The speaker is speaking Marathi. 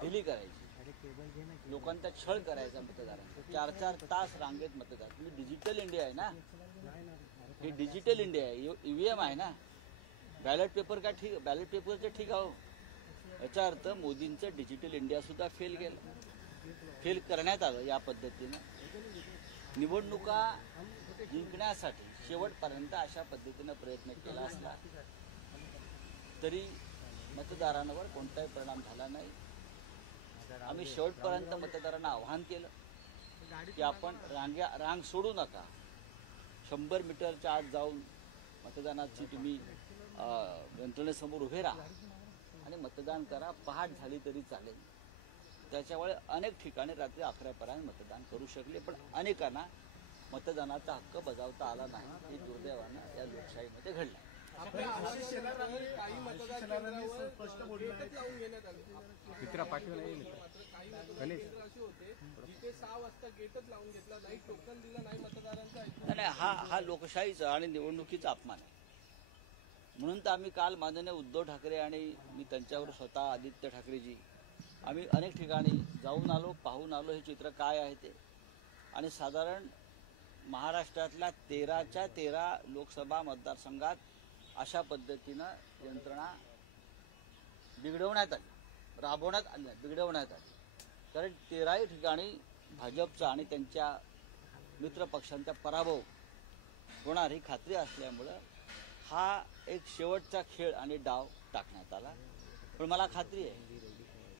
ढिली करायची, लोकांचा छळ करायचा मतदारांचा, 4-4 तास रांगेत मतदार. तुम्ही डिजिटल इंडिया आहे ना, हे डिजिटल इंडिया आहे, ईव्हीएम आहे ना. बॅलेट पेपर काय ठीक, बॅलेट पेपरचं ठीक आहे. याचा अर्थ मोदींचं डिजिटल इंडिया सुद्धा फेल करण्यात आलं. या पद्धतीनं निवडणुका जिंकण्यासाठी शेवटपर्यंत अशा पद्धतीनं प्रयत्न केला असला तरी मतदारांवर कोणताही परिणाम झाला नाही. आम्ही शेवटपर्यंत मतदारांना आवाहन केलं की आपण रांग सोडू नका, 100 मीटरच्या आत जाऊन मतदानाची तुम्ही यंत्रणेसमोर उभे राहा आणि मतदान करा. पहाट झाली तरी चालेल. त्याच्यामुळे अनेक ठिकाणी रात्री 11पर्यंत मतदान करू शकले, पण अनेकांना मतदानाचा हक्क बजावता आला नाही. हे दुर्दैवानं या लोकशाहीमध्ये घडलं. नाही, हा लोकशाहीचा आणि निवडणुकीचा अपमान आहे. म्हणून तर आम्ही काल माननीय उद्धव ठाकरे आणि मी त्यांच्यावर स्वतः आदित्य ठाकरेजी आम्ही अनेक ठिकाणी जाऊन आलो, पाहून आलो हे चित्र काय आहे ते. आणि साधारण महाराष्ट्रातल्या 13च्या 13 लोकसभा मतदारसंघात अशा पद्धतीनं यंत्रणा बिघडवण्यात आली, राबवण्यात आली, बिघडवण्यात आली. कारण 13ही ठिकाणी भाजपचा आणि त्यांच्या मित्रपक्षांचा पराभव होणार ही खात्री असल्यामुळं हा एक शेवटचा खेळ आणि डाव टाकण्यात आला. पण मला खात्री आहे